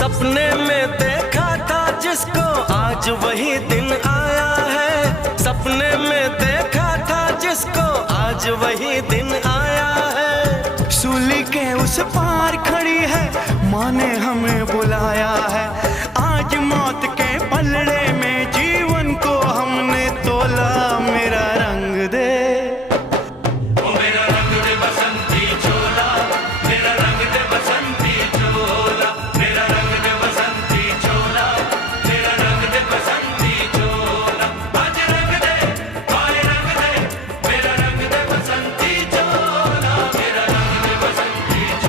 सपने में देखा था जिसको आज वही दिन आया है। सपने में देखा था जिसको आज वही दिन आया है। सूली के उस पार खड़ी है, माँ ने हमें बुलाया है।